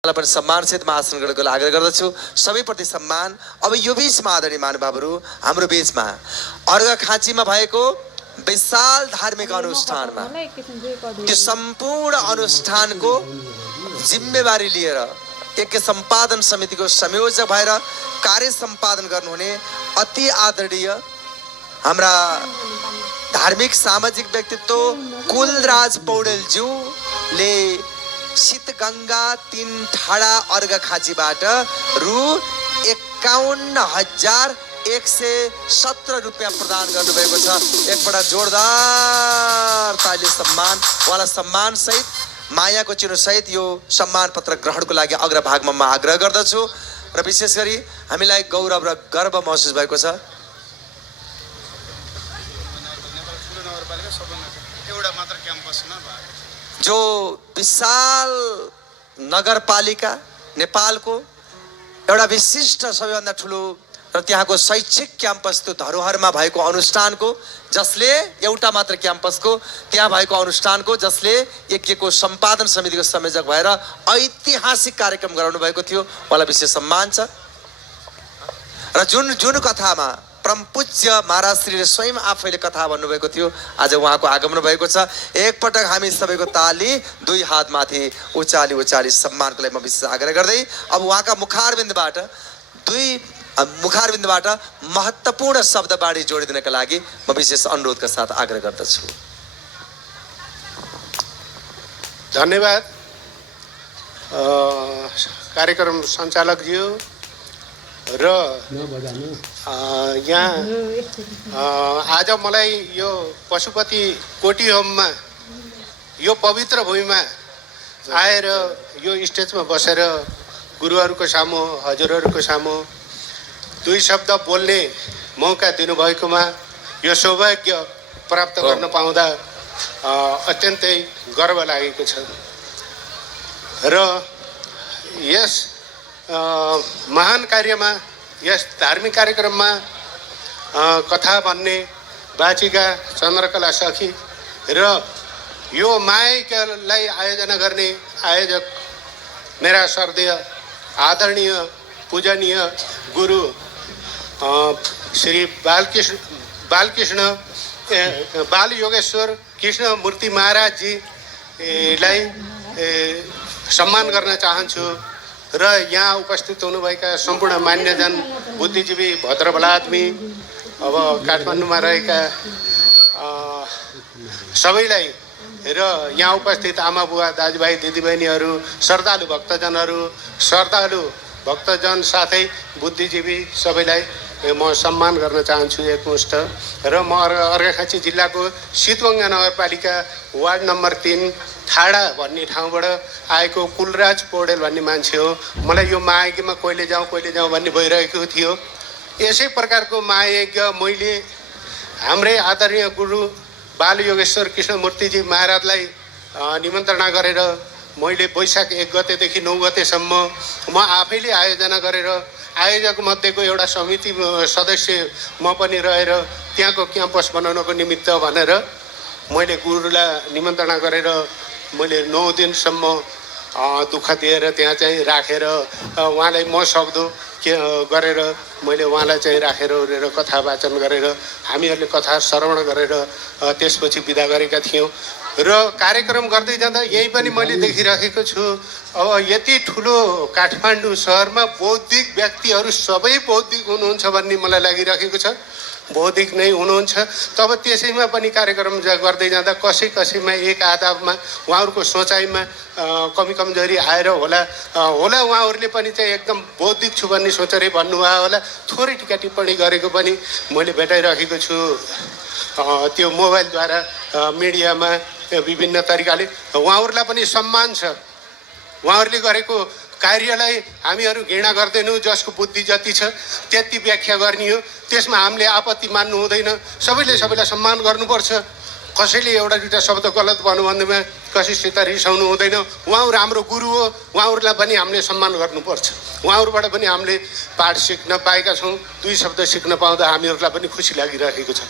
पनि सम्मानसित आसन गर्नको लागि आग्रह गर्दछु। सबैप्रति सम्मान। अब यो बीचमा आदरणीय महानुभावहरू हाम्रो बीचमा अर्घाखाँचीमा भएको विशाल धार्मिक अनुष्ठानमा त्यो सम्पूर्ण अनुष्ठानको जिम्मेवारी लिएर यज्ञ सम्पादन समितिको संयोजक भएर कार्य सम्पादन गर्नुहुने अति आदरणीय हाम्रा धार्मिक सामाजिक व्यक्तित्व कुलराज पौडेलज्यूले शीतगंगा 3 ठाडा अर्घाखाँचीबाट रु 51,117 रुपियाँ प्रदान गर्नुभएको छ। एकपल्ट जोरदार ताली सम्मान वाला सम्मान सहित मायाको चिनो सहित यो सम्मान पत्र ग्रहणको लागि अग्रभागमा म आग्रह गर्दछु र विशेष गरी हामीलाई गौरव र गर्व महसुस भएको छ। जो विशाल नगरपालिका नेपालको एउटा विशिष्ट सबैभन्दा ठुलो र त्यहाँको शैक्षिक क्याम्पस त्यो धरोहरमा भएको अनुष्ठानको जसले एउटा मात्र क्याम्पसको त्यहाँ भएको अनुष्ठानको जसले यज्ञको सम्पादन समितिको संयोजक भएर ऐतिहासिक कार्यक्रम गराउनु भएको थियो उहाँलाई विशेष सम्मान छ। र जुन कथामा परमपूज्य महाराज श्रीले स्वयं आफैले कथा भन्नुभएको थियो आज उहाँको आगमन भएको छ। एकपटक हामी सबैको ताली दुई हातमाथि उचाली उचाली सम्मानको लागि म विशेष आग्रह गर्दै अब उहाँका मुखारबिन्दबाट महत्त्वपूर्ण शब्दबाणी जोडिदिनका लागि म विशेष अनुरोधका साथ आग्रह गर्दछु। धन्यवाद कार्यक्रम सञ्चालकज्यू र यहाँ आज मलाई यो पशुपति कोटी होममा यो पवित्र भूमिमा आएर यो स्टेजमा बसेर गुरुहरूको सामु हजुरहरूको सामु दुई शब्द बोल्ने मौका दिनुभएकोमा यो सौभाग्य प्राप्त गर्न पाउँदा अत्यन्तै गर्व लागेको छ र यस महान कार्यमा यस धार्मिक कार्यक्रममा कथा भन्ने बाचिका चन्द्रकला सखी र यो मायालाई आयोजना गर्ने आयोजक मेरा श्रद्धेय आदरणीय पूजनीय गुरु श्री बाल योगेश्वर कृष्ण मूर्ति महाराज जीलाई सम्मान गर्न चाहन्छु र यहाँ उपस्थित हुनुभएका सम्पूर्ण मान्यजन बुद्धिजीवी भद्रबलादमी अब काठमाडौँमा रहेका सबैलाई र यहाँ उपस्थित आमा बुवा दाजुभाइ दिदीबहिनीहरू श्रद्धालु भक्तजन साथै बुद्धिजीवी सबैलाई म सम्मान गर्न चाहन्छु एकमुष्ट र म अर्घाखाँची जिल्लाको शीतगंगा नगरपालिका वार्ड नम्बर 3 ठाडा भन्ने ठाउँबाट आएको कुलराज पौडेल भन्ने मान्छे हो। मलाई यो महायज्ञमा कहिले जाउँ भन्ने भइरहेको थियो। यसै प्रकारको महायज्ञ मैले हाम्रै आदरणीय गुरु बाल योगेश्वर कृष्णमूर्तिजी महाराजलाई निमन्त्रणा गरेर मैले वैशाख 1 गतेदेखि 9 गतेसम्म म आफैले आयोजना गरेर आयोजक मध्येको एउटा समिति सदस्य म पनि रहेर त्यहाँको क्याम्पस बनाउनको निमित्त भनेर मैले गुरुलाई निमन्त्रणा गरेर मैले 9 दिनसम्म दुःख दिएर त्यहाँ चाहिँ राखेर उहाँलाई म सक्दो के गरेर मैले उहाँलाई चाहिँ राखेर उरेर कथा वाचन गरेर हामीहरूले कथा श्रवण गरेर त्यसपछि बिदा गरेका थियौँ र कार्यक्रम गर्दै जाँदा यही पनि मैले देखिरहेको छु। अब यति ठुलो काठमाडौँ सहरमा बौद्धिक व्यक्तिहरू सबै बौद्धिक हुनुहुन्छ भन्ने मलाई लागिरहेको छ। बौद्धिक नै हुनुहुन्छ तब त्यसैमा पनि कार्यक्रम गर्दै जाँदा कसैमा एक आधारमा उहाँहरूको सोचाइमा कमी कमजोरी आएर होला उहाँहरूले पनि चाहिँ एकदम बौद्धिक छु भन्ने सोचेरै भन्नुभयो होला। थोरै टिका टिप्पणी गरेको पनि मैले भेटाइरहेको छु त्यो मोबाइलद्वारा मिडियामा विभिन्न तरिकाले। उहाँहरूलाई पनि सम्मान छ। उहाँहरूले गरेको कार्यलाई हामीहरू घृणा गर्दैनौँ। जसको बुद्धि जति छ त्यति व्याख्या गर्ने हो। त्यसमा हामीले आपत्ति मान्नु हुँदैन। सबैलाई सम्मान गर्नुपर्छ। कसैले एउटा दुईटा शब्द गलत भन्नु भन्दैमा कसैसित रिसाउनु हुँदैन। उहाँहरू हाम्रो गुरु हो। उहाँहरूलाई पनि हामीले सम्मान गर्नुपर्छ। उहाँहरूबाट पनि हामीले पाठ सिक्न पाएका छौँ। दुई शब्द सिक्न पाउँदा हामीहरूलाई पनि खुसी लागिरहेको छ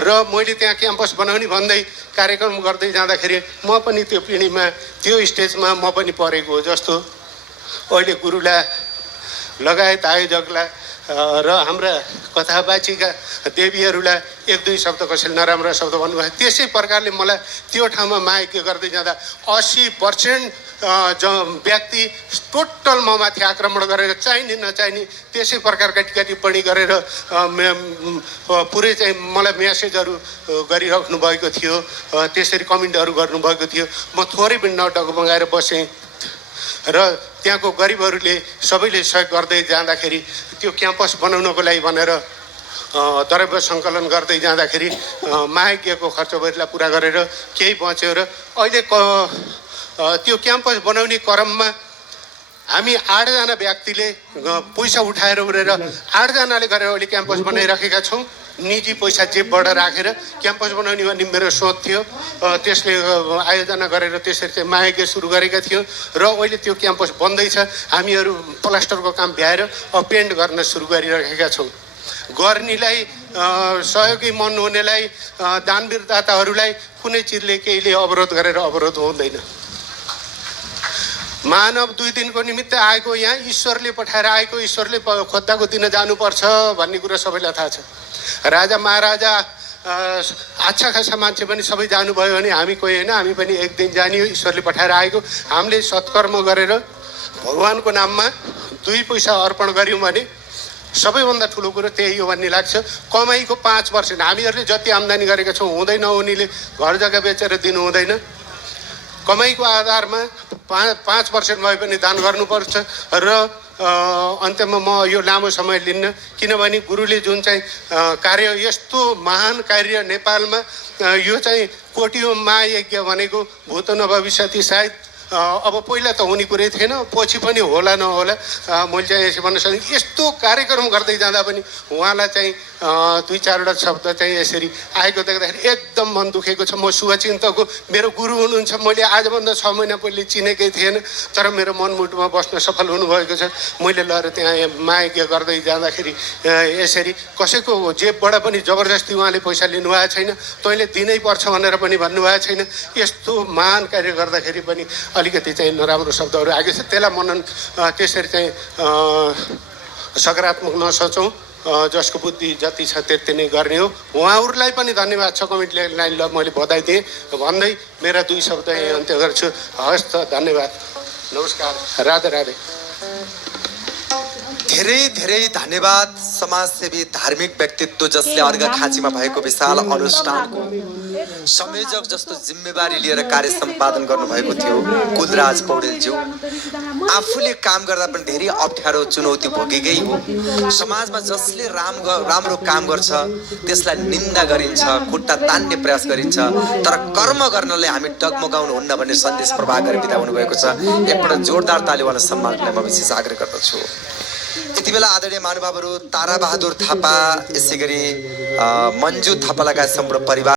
र मैले त्यहाँ क्याम्पस बनाउने भन्दै कार्यक्रम गर्दै जाँदाखेरि म पनि त्यो पिँढीमा त्यो स्टेजमा म पनि परेको हो जस्तो अहिले गुरुला लगायत आयोजकलाई र हाम्रा कथावाचिका देवीहरूलाई एक दुई शब्द कसैले नराम्रो शब्द भन्नुभयो। त्यसै प्रकारले मलाई त्यो ठाउँमा माया गर्दै जाँदा 80% व्यक्ति टोटल ममाथि आक्रमण गरेर चाहिने नचाहिने त्यसै प्रकारका टिप्पणी गरेर पुरै चाहिँ मलाई मेसेजहरू गरिराख्नु भएको थियो, त्यसरी कमेन्टहरू गर्नुभएको थियो। म थोरै पनि नडगमगाएर बसेँ र त्यहाँको गरिबहरूले सबैले सहयोग गर्दै जाँदाखेरि त्यो क्याम्पस बनाउनको लागि भनेर द्रव्य सङ्कलन गर्दै जाँदाखेरि महायज्ञको खर्च बरिलाई पुरा गरेर केही बच्यो र अहिले त्यो क्याम्पस बनाउने क्रममा हामी 8 जना व्यक्तिले पैसा उठाएर उरेर 8 जनाले गरेर अहिले क्याम्पस बनाइराखेका छौँ। निजी पैसा जेबबाट राखेर क्याम्पस बनाउने भन्ने मेरो सोच थियो। त्यसले आयोजना गरेर त्यसरी चाहिँ महायज्ञ सुरु गरेका थियौँ र अहिले त्यो क्याम्पस बन्दैछ। हामीहरू प्लास्टरको काम भ्याएर पेन्ट गर्न सुरु गरिराखेका छौँ। गर्नेलाई सहयोगी मन हुनेलाई दानवीरदाताहरूलाई कुनै चिजले केहीले अवरोध गरेर अवरोध हुँदैन। मानव 2 दिनको निमित्त आएको यहाँ ईश्वरले पठाएर आएको, ईश्वरले खोज्दाको दिन जानुपर्छ भन्ने कुरा सबैलाई थाहा छ। राजा महाराजा अच्छा खासा मान्छे पनि सबै जानुभयो भने हामी कोही होइन, हामी पनि एक दिन जाने हो। ईश्वरले पठाएर आएको हामीले सत्कर्म गरेर भगवानको नाममा 2 पैसा अर्पण गऱ्यौँ भने सबैभन्दा ठुलो कुरो त्यही हो भन्ने लाग्छ। कमाइको 5% हामीहरूले जति आम्दानी गरेका छौँ हुँदैन, उनीले घर जग्गा बेचेर दिनु हुँदैन। कमाइको आधारमा 5% भए पनि दान गर्नुपर्छ र अन्त्यमा म यो लामो समय लिन्न, किनभने गुरुले जुन चाहिँ कार्य, यस्तो महान कार्य नेपालमा यो चाहिँ कोटियो महायज्ञ भनेको भूत न भविष्यति सायद अब पहिला त हुने कुरै थिएन, पछि पनि होला नहोला। मैले चाहिँ यसो भन्न सक्छु, यस्तो कार्यक्रम गर्दै जाँदा पनि उहाँलाई चाहिँ 2-4 वटा शब्द चाहिँ यसरी आएको देख्दाखेरि एकदम मन दुखेको छ। म शुभचिन्तकको मेरो गुरु हुनुहुन्छ, मैले आजभन्दा 6 महिना पहिले चिनेकै थिएन, तर मेरो मनमुटुमा बस्न सफल हुनुभएको छ। मैले लगेर त्यहाँ महायज्ञ गर्दै जाँदाखेरि यसरी कसैको जेबबाट पनि जबरजस्ती उहाँले पैसा लिनुभएको छैन, तैँले दिनै पर्छ भनेर पनि भन्नुभएको छैन। यस्तो महान कार्य गर्दाखेरि पनि अलिकति चाहिँ नराम्रो शब्दहरू आएको छ। त्यसलाई मनन त्यसरी चाहिँ सकारात्मक नसोचौँ, जसको बुद्धि जति छ त्यति नै गर्ने हो। उहाँहरूलाई पनि धन्यवाद छ, कमेन्ट लाइनलाई मैले बधाई दिएँ भन्दै मेरा 2 शब्द यही अन्त्य गर्छु। हस् त, धन्यवाद, नमस्कार, राधे राधे। धेरै धेरै धन्यवाद समाजसेवी धार्मिक व्यक्तित्व जसले अर्घाखाँचीमा भएको विशाल अनुष्ठानको संयोजक जस्तो जिम्मेवारी लिएर कार्य सम्पादन गर्नुभएको थियो कुलराज पौडेलज्यू। आफूले काम गर्दा पनि धेरै अप्ठ्यारो चुनौती भोगेकै हो। समाजमा जसले राम्रो काम गर्छ त्यसलाई निन्दा गरिन्छ, खुट्टा तान्ने प्रयास गरिन्छ, तर कर्म गर्नले हामी डगमगाउनु हुन्न भन्ने सन्देश प्रवाह गरेर बिदा हुनुभएको छ। एकपल्ट जोरदार तालीवाला सम्मानलाई म विशेष आग्रह गर्दछु। यति बेला आदरणीय महानुभावहरू ताराबहादुर थापा, यसै गरी मन्जु थापा लगायत सम्पूर्ण परिवार